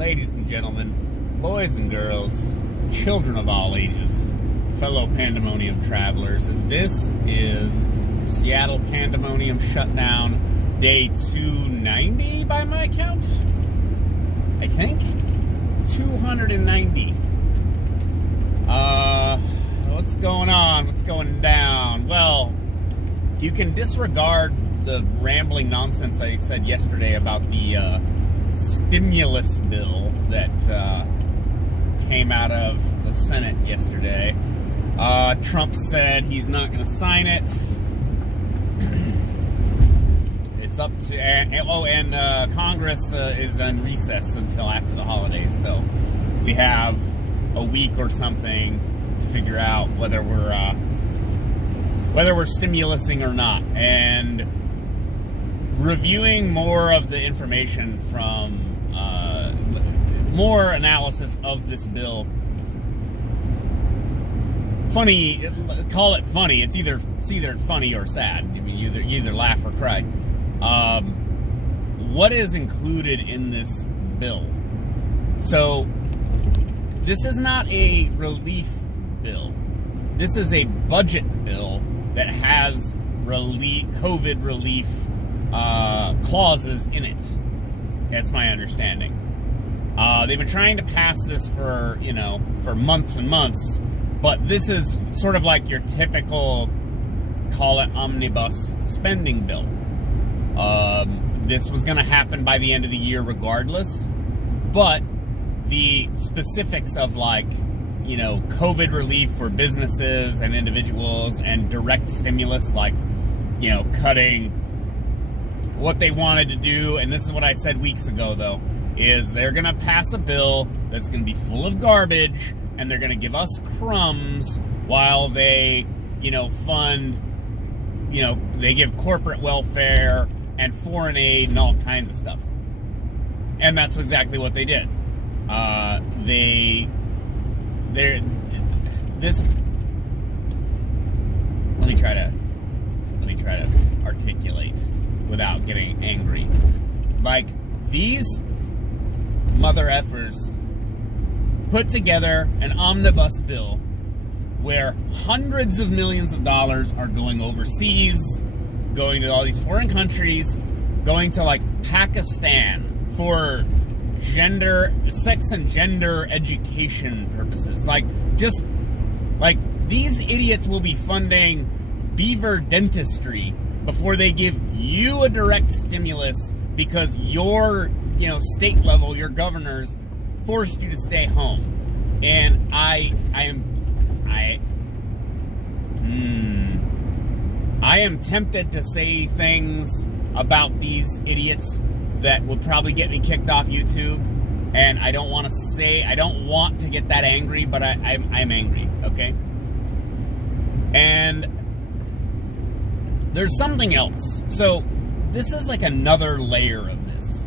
ladies and gentlemen, boys and girls, children of all ages, fellow Pandemonium travelers, and this is Seattle Pandemonium Shutdown, day 290 by my count? I think? 290. What's going on? What's going down? Well, you can disregard the rambling nonsense I said yesterday about the stimulus bill that came out of the Senate yesterday. Trump said he's not going to sign it. It's up to... Congress is on recess until after the holidays, so we have a week or something to figure out whether we're stimulusing or not. And reviewing more of the information from more analysis of this bill. Funny, call it funny. It's either funny or sad. I mean, you either laugh or cry. What is included in this bill? So, this is not a relief bill. This is a budget bill that has COVID relief clauses in it. That's my understanding. They've been trying to pass this for months and months, but this is sort of like your typical, call it omnibus spending bill. This was going to happen by the end of the year regardless, but the specifics of COVID relief for businesses and individuals and direct stimulus, cutting what they wanted to do, and this is what I said weeks ago, though, is they're going to pass a bill that's going to be full of garbage, and they're going to give us crumbs while they, fund, they give corporate welfare and foreign aid and all kinds of stuff. And that's exactly what they did. Let me try to articulate without getting angry. These mother effers put together an omnibus bill where hundreds of millions of dollars are going overseas, going to all these foreign countries, going to Pakistan for sex and gender education purposes. These idiots will be funding beaver dentistry before they give you a direct stimulus because your, state level, your governors forced you to stay home. And I am tempted to say things about these idiots that would probably get me kicked off YouTube, and I don't want to get that angry, but I'm angry, okay? And there's something else. So this is another layer of this.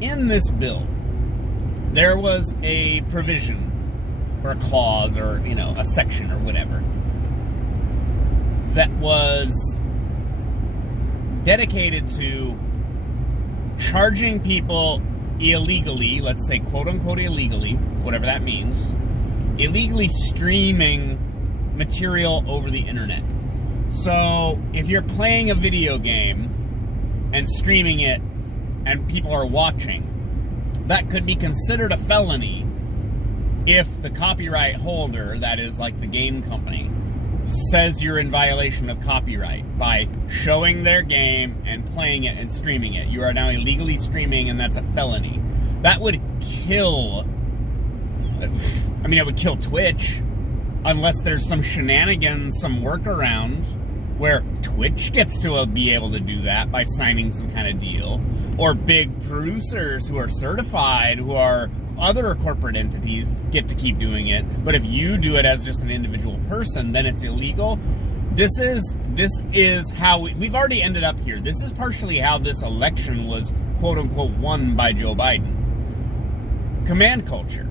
In this bill, there was a provision or a clause or, a section or whatever that was dedicated to charging people illegally, let's say quote-unquote illegally, whatever that means, illegally streaming material over the internet. So if you're playing a video game and streaming it and people are watching, that could be considered a felony if the copyright holder, that is the game company, says you're in violation of copyright by showing their game and playing it and streaming it. You are now illegally streaming, and that's a felony. That would kill... it would kill Twitch, unless there's some shenanigans, some workaround, where Twitch gets to be able to do that by signing some kind of deal, or big producers who are certified, who are other corporate entities, get to keep doing it. But if you do it as just an individual person, then it's illegal. This is how we've already ended up here. This is partially how this election was quote-unquote won by Joe Biden. Command culture.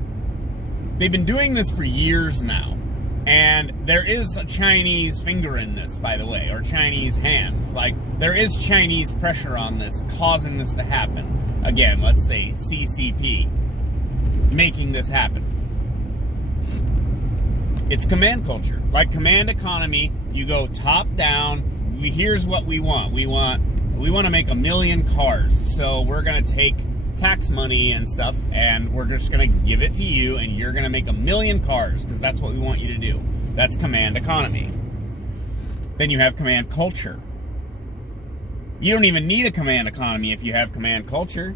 They've been doing this for years now. And there is a Chinese finger in this, by the way, or Chinese hand. There is Chinese pressure on this, causing this to happen. Again, let's say CCP. making this happen. It's command culture. Like command economy, you go top down. Here's what we want. We want to make 1 million cars. So we're going to take tax money and stuff, and we're just going to give it to you, and you're going to make 1 million cars because that's what we want you to do. That's command economy. Then you have command culture. You don't even need a command economy if you have command culture.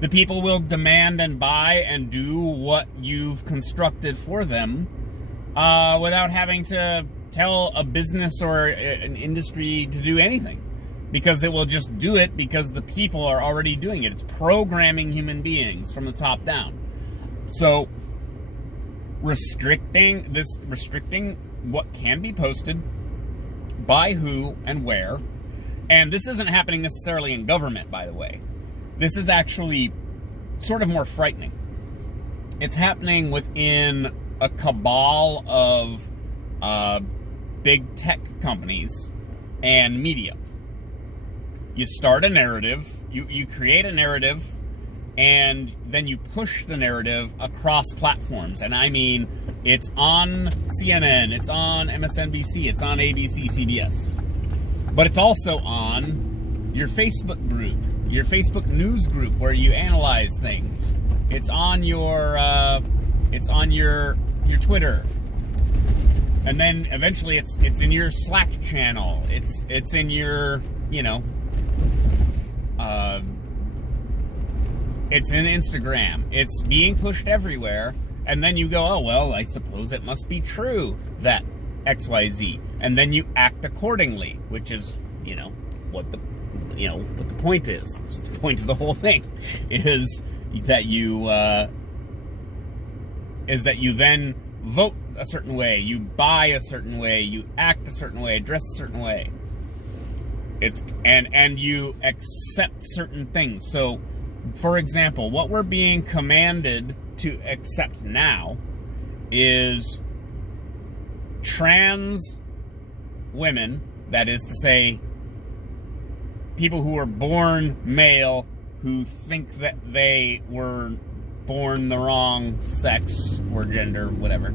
The people will demand and buy and do what you've constructed for them without having to tell a business or an industry to do anything. Because it will just do it because the people are already doing it. It's programming human beings from the top down. So restricting what can be posted, by who and where. And this isn't happening necessarily in government, by the way. This is actually sort of more frightening. It's happening within a cabal of big tech companies and media. You start a narrative, you create a narrative, and then you push the narrative across platforms. And I mean, it's on CNN, it's on MSNBC, it's on ABC, CBS. But it's also on your Facebook group, your Facebook news group where you analyze things. It's on your Twitter. And then eventually it's in your Slack channel. It's in your, it's in Instagram. It's being pushed everywhere. And then you go, oh, well, I suppose it must be true that XYZ. And then you act accordingly, which is, what the point is. The point of the whole thing is that you then vote a certain way, you buy a certain way, you act a certain way, dress a certain way. And you accept certain things. So, for example, what we're being commanded to accept now is trans women, that is to say, people who are born male who think that they were born the wrong sex or gender, whatever,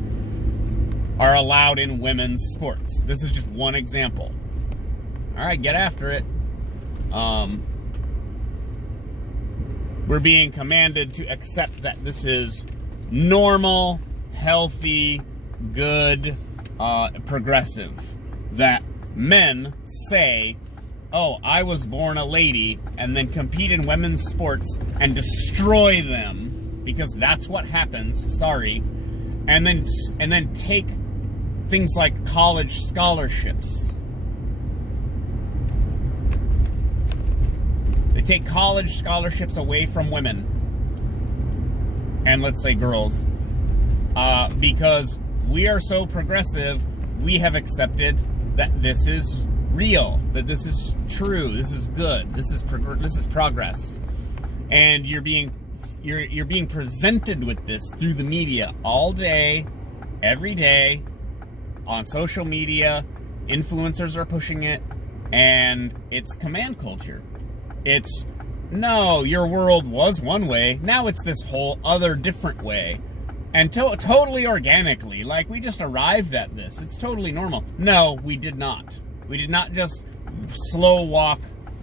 are allowed in women's sports. This is just one example. All right, get after it. We're being commanded to accept that this is normal, healthy, good, progressive. That men say, oh, I was born a lady, and then compete in women's sports and destroy them, because that's what happens, sorry. And then take things like college scholarships. They take college scholarships away from women, and let's say girls, because we are so progressive, we have accepted that this is real, that this is true, this is good, this is progress, and you're being presented with this through the media all day, every day, on social media. Influencers are pushing it, and it's command culture. It's, no, your world was one way, now it's this whole other different way. And totally organically, like we just arrived at this. It's totally normal. No, we did not. We did not just slow walk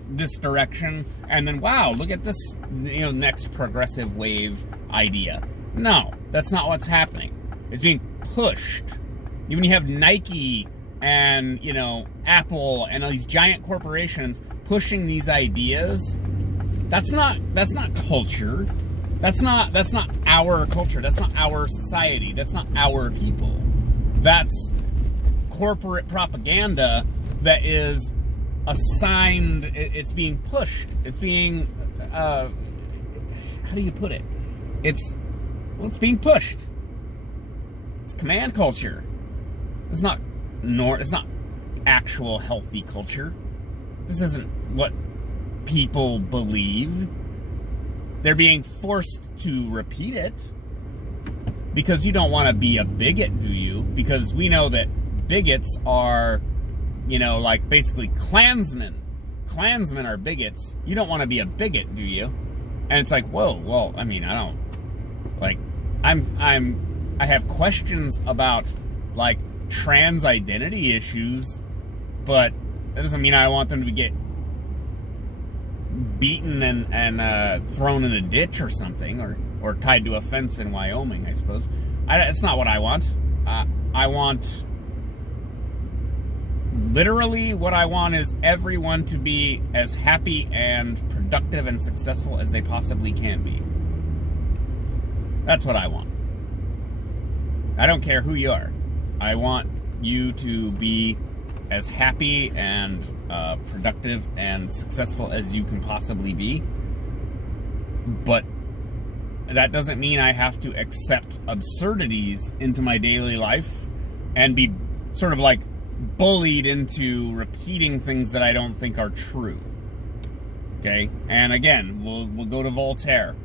this direction and then, wow, look at this, next progressive wave idea. No, that's not what's happening. It's being pushed. When you have Nike and, Apple and all these giant corporations pushing these ideas, that's not culture. That's not our culture. That's not our society. That's not our people. That's corporate propaganda that is assigned. It's being pushed. It's being, how do you put it? It's being pushed. It's command culture. It's not actual healthy culture. This isn't what people believe. They're being forced to repeat it because you don't want to be a bigot, do you? Because we know that bigots are, like basically Klansmen. Klansmen are bigots. You don't want to be a bigot, do you? And it's like, whoa, well, I mean, Like, I have questions about, like, trans identity issues, but that doesn't mean I want them to get beaten and thrown in a ditch or something, or tied to a fence in Wyoming, I suppose. It's not what I want. I want... Literally, what I want is everyone to be as happy and productive and successful as they possibly can be. That's what I want. I don't care who you are. I want you to be as happy and productive and successful as you can possibly be. But that doesn't mean I have to accept absurdities into my daily life and be sort of like bullied into repeating things that I don't think are true. Okay? And again, we'll go to Voltaire.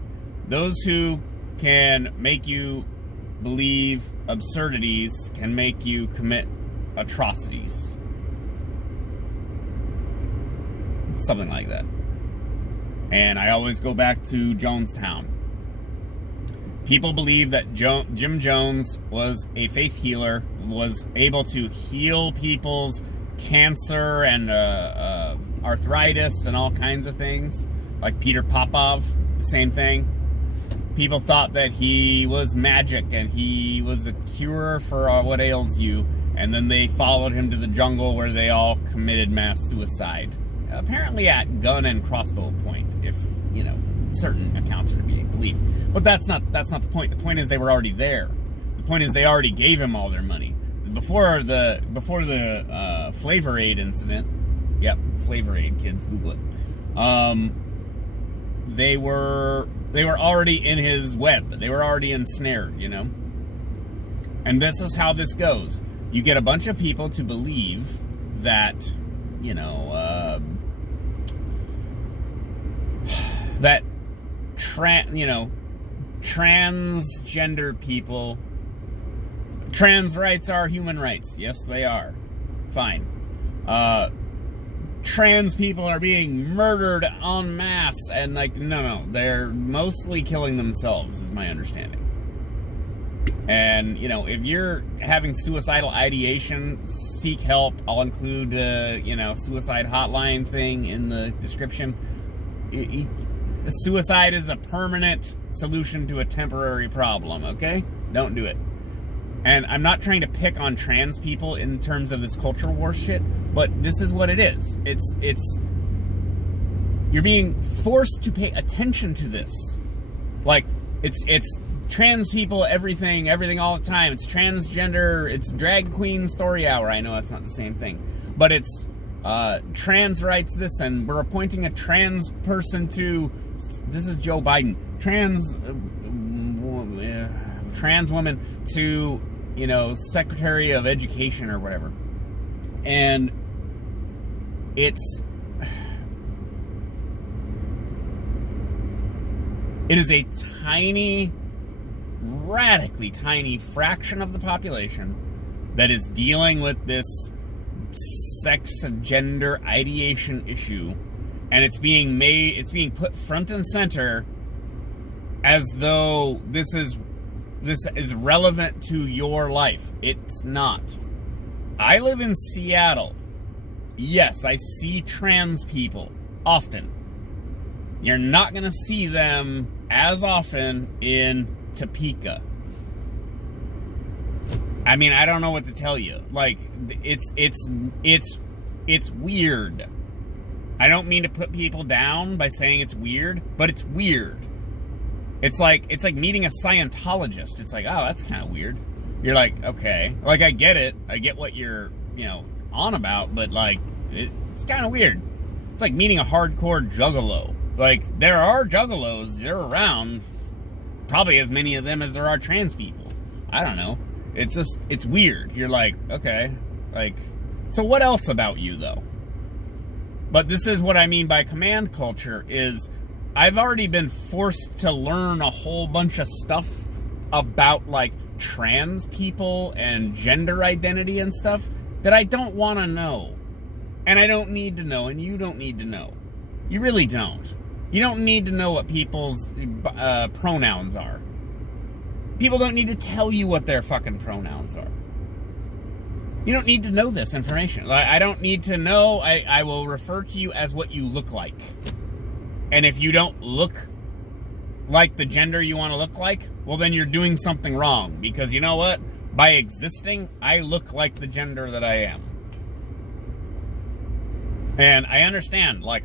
Those who can make you believe absurdities can make you commit atrocities. Something like that. And I always go back to Jonestown. People believe that Jim Jones was a faith healer, was able to heal people's cancer and arthritis and all kinds of things. Like Peter Popov, the same thing. People thought that he was magic and he was a cure for what ails you. And then they followed him to the jungle where they all committed mass suicide. Apparently at gun and crossbow point, if, you know, certain accounts are to be believed. But that's not the point. The point is they were already there. The point is they already gave him all their money. Before the Flavor Aid incident, yep, Flavor Aid, kids, Google it. They were already in his web. They were already ensnared, you know. And this is how this goes. You get a bunch of people to believe that, you know, that transgender people, trans rights are human rights. Yes, they are. Fine. Trans people are being murdered en masse, and like, no, they're mostly killing themselves, is my understanding. And, you know, if you're having suicidal ideation, seek help. I'll include, suicide hotline thing in the description. Suicide is a permanent solution to a temporary problem, okay? Don't do it. And I'm not trying to pick on trans people in terms of this culture war shit, but this is what it is. It's you're being forced to pay attention to this. Like, it's trans people, everything all the time. It's transgender, it's drag queen story hour. I know that's not the same thing. But it's trans rights this, and we're appointing a trans person to, this is Joe Biden, trans woman to, you know, Secretary of Education or whatever. And it is a tiny, radically tiny fraction of the population that is dealing with this sex gender ideation issue, and it's being put front and center as though this is relevant to your life. It's not. I live in Seattle. Yes, I see trans people often. You're not going to see them as often in Topeka. I mean, I don't know what to tell you. Like, it's weird. I don't mean to put people down by saying it's weird, but it's weird. It's like meeting a Scientologist. It's like, oh, that's kind of weird. You're like, okay. Like, I get it. I get what you're, on about, but, like, it's kind of weird. It's like meeting a hardcore juggalo. Like, there are juggalos. They're around. Probably as many of them as there are trans people. I don't know. It's weird. You're like, okay. Like, so what else about you, though? But this is what I mean by command culture, is I've already been forced to learn a whole bunch of stuff about, like, trans people and gender identity and stuff that I don't want to know. And I don't need to know, and you don't need to know. You really don't. You don't need to know what people's pronouns are. People don't need to tell you what their fucking pronouns are. You don't need to know this information. I don't need to know. I will refer to you as what you look like. And if you don't look like the gender you want to look like, well, then you're doing something wrong. Because you know what? By existing, I look like the gender that I am. And I understand, like,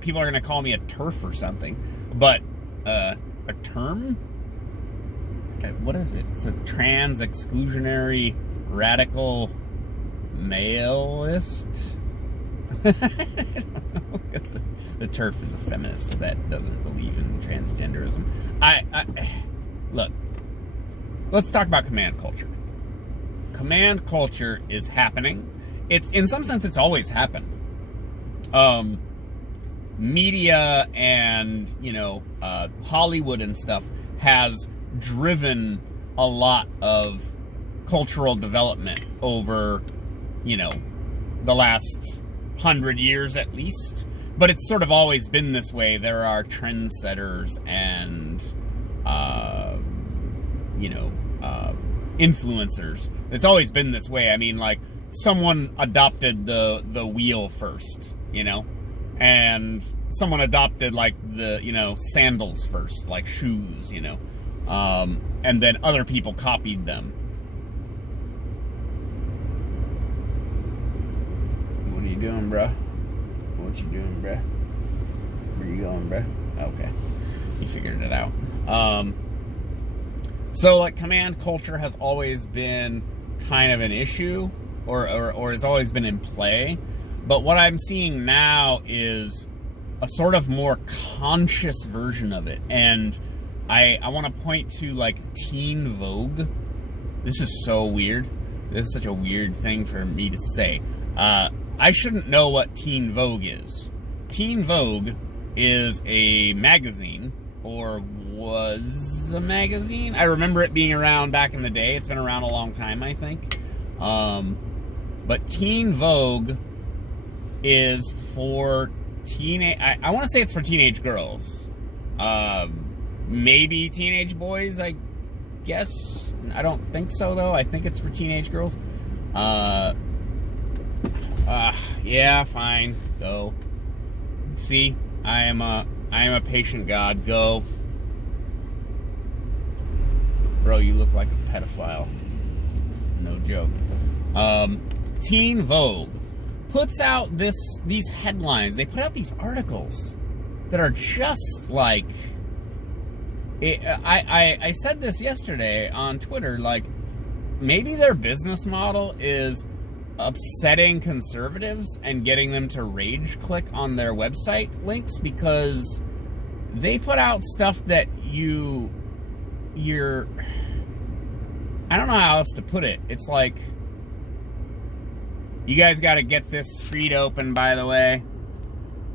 people are going to call me a TERF or something. But, a term? What is it? It's a trans exclusionary radical maleist? I don't know. The TERF is a feminist that doesn't believe in transgenderism. Look, let's talk about command culture. Command culture is happening. It's, in some sense, it's always happened. Media and, Hollywood and stuff has driven a lot of cultural development over, the last 100 years at least. But it's sort of always been this way. There are trendsetters and, influencers. It's always been this way. I mean, like, someone adopted the wheel first, and someone adopted, like, the, sandals first, like shoes, and then other people copied them. What are you doing, bruh? What you doing, bruh? Where you going, bruh? Okay. You figured it out. So, like, command culture has always been kind of an issue, or has always been in play. But what I'm seeing now is a sort of more conscious version of it. And I want to point to, like, Teen Vogue. This is so weird. This is such a weird thing for me to say. I shouldn't know what Teen Vogue is. Teen Vogue is a magazine, or was a magazine. I remember it being around back in the day. It's been around a long time, I think. But Teen Vogue is for teenage... I want to say it's for teenage girls. Maybe teenage boys, I guess. I don't think so, though. I think it's for teenage girls. Yeah, fine. Go. See, I am a patient god. Go. Bro, you look like a pedophile. No joke. Teen Vogue puts out these headlines. They put out these articles that are just like... I said this yesterday on Twitter, like, maybe their business model is upsetting conservatives and getting them to rage click on their website links, because they put out stuff that you're... I don't know how else to put it. It's like, you guys got to get this street open, by the way.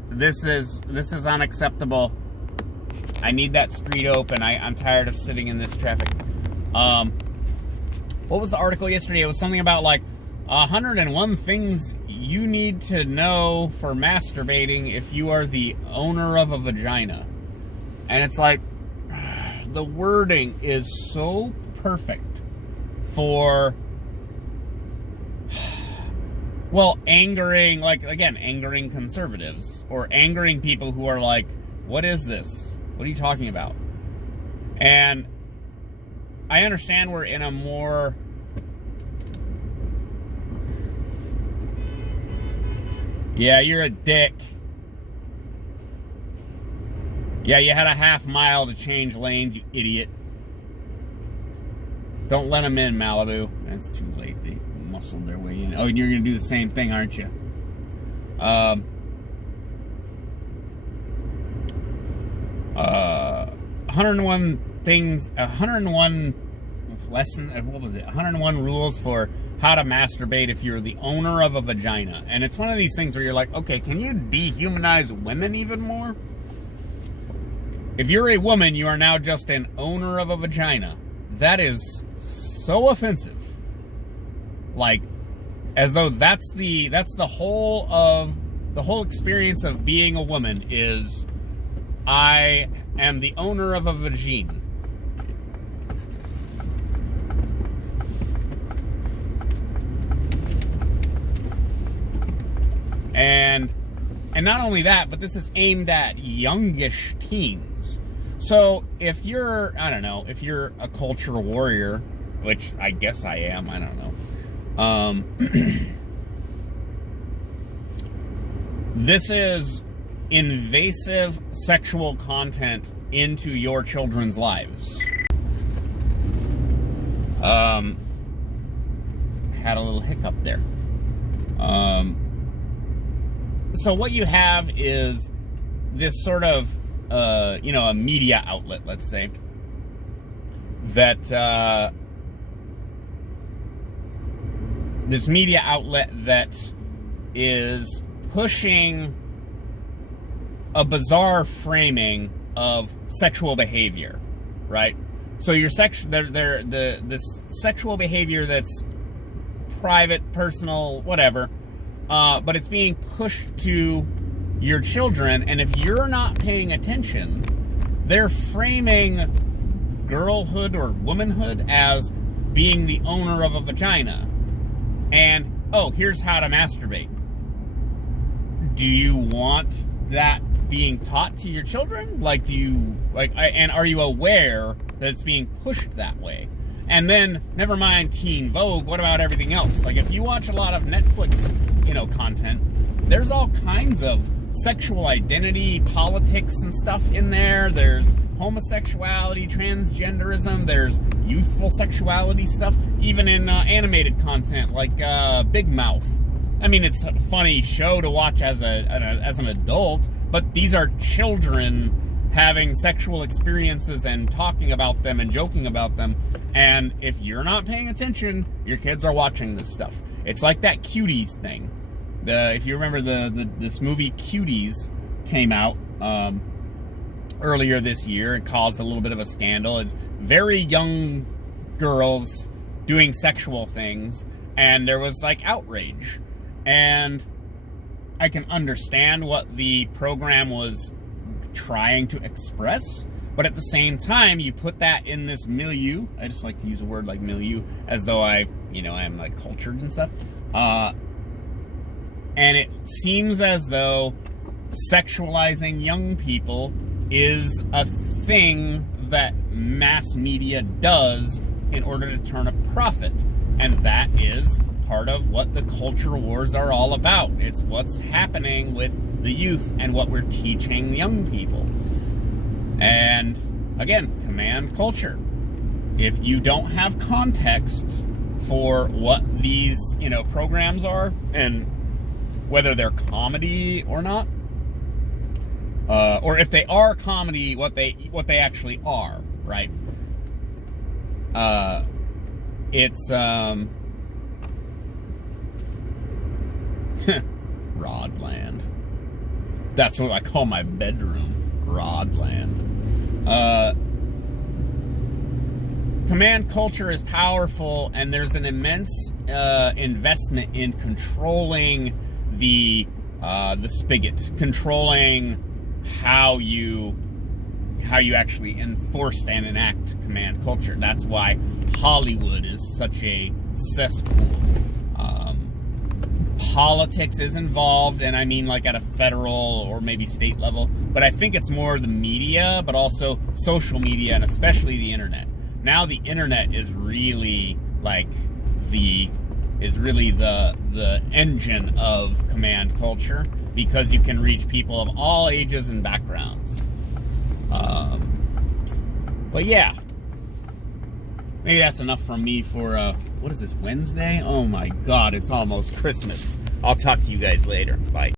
This is unacceptable. I need that street open. I'm tired of sitting in this traffic. What was the article yesterday? It was something about, like, 101 things you need to know for masturbating if you are the owner of a vagina. And it's like, the wording is so perfect for, well, angering, like, again, angering conservatives, or angering people who are like, what is this? What are you talking about? And I understand we're in a more... Yeah, you're a dick. Yeah, you had a half mile to change lanes, you idiot. Don't let them in, Malibu. It's too late. They muscled their way in. Oh, you're going to do the same thing, aren't you? 101 things, 101 lessons, what was it? 101 rules for how to masturbate if you're the owner of a vagina. And it's one of these things where you're like, okay, can you dehumanize women even more? If you're a woman, you are now just an owner of a vagina. That is so offensive. Like, as though that's the whole experience of being a woman is, I am the owner of a vagine. And not only that, but this is aimed at youngish teens. So if you're, I don't know, if you're a culture warrior, which I guess I am, I don't know. This is invasive sexual content into your children's lives. Had a little hiccup there. So what you have is this sort of, a media outlet, let's say, that, this media outlet that is pushing a bizarre framing of sexual behavior, right? So your this sexual behavior that's private, personal, whatever, but it's being pushed to your children, and if you're not paying attention, they're framing girlhood or womanhood as being the owner of a vagina. And, oh, here's how to masturbate. Do you want that being taught to your children? And are you aware that it's being pushed that way? And then, never mind teen Vogue, what about everything else? Like, if you watch a lot of Netflix, content, there's all kinds of sexual identity, politics and stuff in there. There's homosexuality, transgenderism, there's youthful sexuality stuff, even in animated content like Big Mouth. I mean, it's a funny show to watch as an adult, but these are children having sexual experiences and talking about them and joking about them. And if you're not paying attention, your kids are watching this stuff. It's like that Cuties thing. If you remember, this movie Cuties came out earlier this year. It caused a little bit of a scandal. It's very young girls doing sexual things, and there was like outrage. And I can understand what the program was trying to express, but at the same time, you put that in this milieu. I just like to use a word like milieu as though I am like cultured and stuff. And it seems as though sexualizing young people is a thing that mass media does in order to turn a profit. And that is part of what the culture wars are all about. It's what's happening with the youth and what we're teaching young people. And again, command culture. If you don't have context for what these, programs are, and whether they're comedy or not, or if they are comedy, what they actually are, right? It's Rodland. That's what I call my bedroom, Rodland. Command culture is powerful, and there's an immense investment in controlling the spigot, controlling how you actually enforce and enact command culture. That's why Hollywood is such a cesspool. Politics is involved, and I mean like at a federal or maybe state level, but I think it's more the media, but also social media, and especially the internet. Now the internet is really like the engine of command culture, because you can reach people of all ages and backgrounds. But yeah, maybe that's enough from me for, what is this, Wednesday? Oh my God, it's almost Christmas. I'll talk to you guys later. Bye.